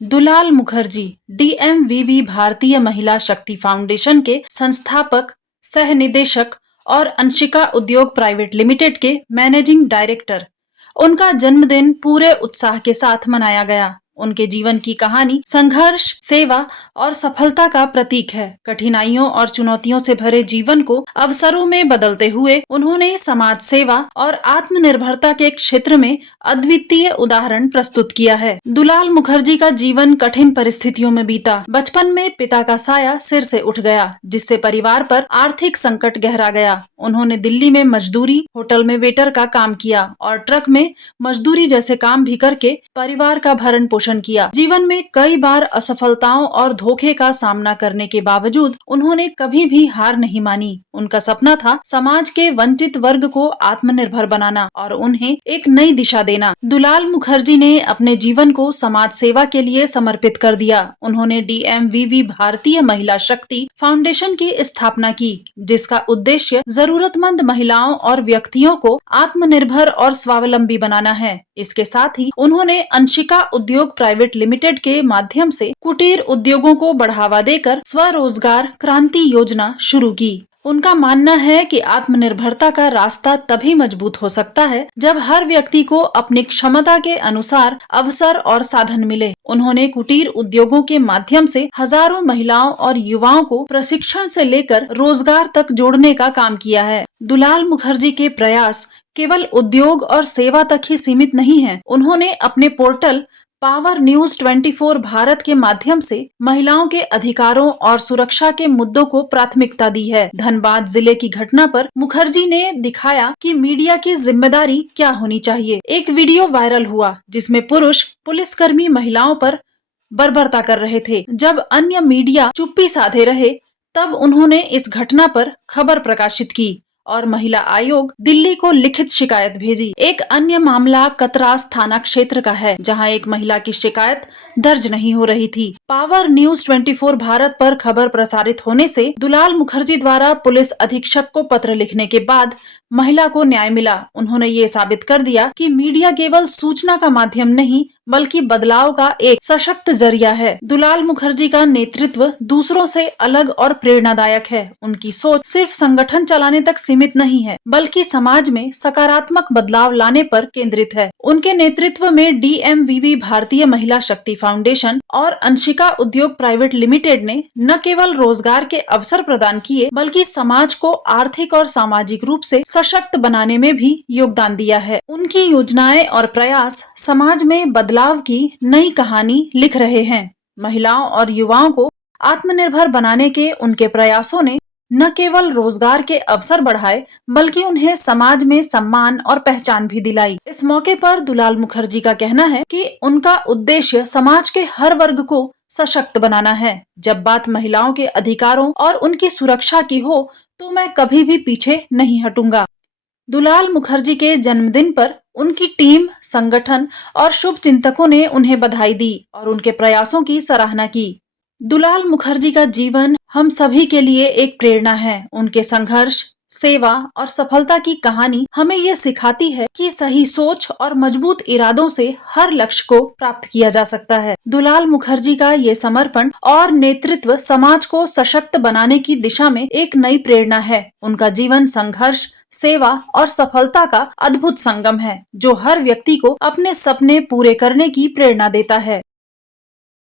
दुलाल मुखर्जी डीएमवीवी भारतीय महिला शक्ति फाउंडेशन के संस्थापक, सह निदेशक और अंशिका उद्योग प्राइवेट लिमिटेड के मैनेजिंग डायरेक्टर। उनका जन्मदिन पूरे उत्साह के साथ मनाया गया। उनके जीवन की कहानी संघर्ष, सेवा और सफलता का प्रतीक है। कठिनाइयों और चुनौतियों से भरे जीवन को अवसरों में बदलते हुए उन्होंने समाज सेवा और आत्मनिर्भरता के क्षेत्र में अद्वितीय उदाहरण प्रस्तुत किया है। दुलाल मुखर्जी का जीवन कठिन परिस्थितियों में बीता। बचपन में पिता का साया सिर से उठ गया, जिससे परिवार पर आर्थिक संकट गहरा गया। उन्होंने दिल्ली में मजदूरी, होटल में वेटर का काम किया और ट्रक में मजदूरी जैसे काम भी करके परिवार का भरण पोषण किया। जीवन में कई बार असफलताओं और धोखे का सामना करने के बावजूद उन्होंने कभी भी हार नहीं मानी। उनका सपना था समाज के वंचित वर्ग को आत्मनिर्भर बनाना और उन्हें एक नई दिशा देना। दुलाल मुखर्जी ने अपने जीवन को समाज सेवा के लिए समर्पित कर दिया। उन्होंने डीएमवीवी भारतीय महिला शक्ति फाउंडेशन की स्थापना की, जिसका उद्देश्य जरूरतमंद महिलाओं और व्यक्तियों को आत्मनिर्भर और स्वावलंबी बनाना है। इसके साथ ही उन्होंने अंशिका उद्योग प्राइवेट लिमिटेड के माध्यम से कुटीर उद्योगों को बढ़ावा देकर स्वरोजगार क्रांति योजना शुरू की। उनका मानना है कि आत्मनिर्भरता का रास्ता तभी मजबूत हो सकता है जब हर व्यक्ति को अपनी क्षमता के अनुसार अवसर और साधन मिले। उन्होंने कुटीर उद्योगों के माध्यम से हजारों महिलाओं और युवाओं को प्रशिक्षण से लेकर रोजगार तक जोड़ने का काम किया है। दुलाल मुखर्जी के प्रयास केवल उद्योग और सेवा तक ही सीमित नहीं है। उन्होंने अपने पोर्टल पावर न्यूज 24 भारत के माध्यम से महिलाओं के अधिकारों और सुरक्षा के मुद्दों को प्राथमिकता दी है। धनबाद जिले की घटना पर मुखर्जी ने दिखाया कि मीडिया की जिम्मेदारी क्या होनी चाहिए। एक वीडियो वायरल हुआ जिसमें पुरुष पुलिसकर्मी महिलाओं पर बर्बरता कर रहे थे। जब अन्य मीडिया चुप्पी साधे रहे, तब उन्होंने इस घटना पर खबर प्रकाशित की और महिला आयोग दिल्ली को लिखित शिकायत भेजी। एक अन्य मामला कतरास थाना क्षेत्र का है, जहां एक महिला की शिकायत दर्ज नहीं हो रही थी। पावर न्यूज 24 भारत पर खबर प्रसारित होने से दुलाल मुखर्जी द्वारा पुलिस अधीक्षक को पत्र लिखने के बाद महिला को न्याय मिला। उन्होंने ये साबित कर दिया कि मीडिया केवल सूचना का माध्यम नहीं बल्कि बदलाव का एक सशक्त जरिया है। दुलाल मुखर्जी का नेतृत्व दूसरों से अलग और प्रेरणादायक है। उनकी सोच सिर्फ संगठन चलाने तक सीमित नहीं है, बल्कि समाज में सकारात्मक बदलाव लाने पर केंद्रित है। उनके नेतृत्व में डीएमवीवी भारतीय महिला शक्ति फाउंडेशन और अंशिका उद्योग प्राइवेट लिमिटेड ने न केवल रोजगार के अवसर प्रदान किए, बल्कि समाज को आर्थिक और सामाजिक रूप से सशक्त बनाने में भी योगदान दिया है। उनकी योजनाएं और प्रयास समाज में बदलाव की नई कहानी लिख रहे हैं। महिलाओं और युवाओं को आत्मनिर्भर बनाने के उनके प्रयासों ने न केवल रोजगार के अवसर बढ़ाए, बल्कि उन्हें समाज में सम्मान और पहचान भी दिलाई। इस मौके पर दुलाल मुखर्जी का कहना है कि उनका उद्देश्य समाज के हर वर्ग को सशक्त बनाना है। जब बात महिलाओं के अधिकारों और उनकी सुरक्षा की हो, तो मैं कभी भी पीछे नहीं हटूंगा। दुलाल मुखर्जी के जन्मदिन पर उनकी टीम, संगठन और शुभ चिंतकों ने उन्हें बधाई दी और उनके प्रयासों की सराहना की। दुलाल मुखर्जी का जीवन हम सभी के लिए एक प्रेरणा है। उनके संघर्ष, सेवा और सफलता की कहानी हमें ये सिखाती है कि सही सोच और मजबूत इरादों से हर लक्ष्य को प्राप्त किया जा सकता है। दुलाल मुखर्जी का ये समर्पण और नेतृत्व समाज को सशक्त बनाने की दिशा में एक नई प्रेरणा है। उनका जीवन संघर्ष, सेवा और सफलता का अद्भुत संगम है, जो हर व्यक्ति को अपने सपने पूरे करने की प्रेरणा देता है।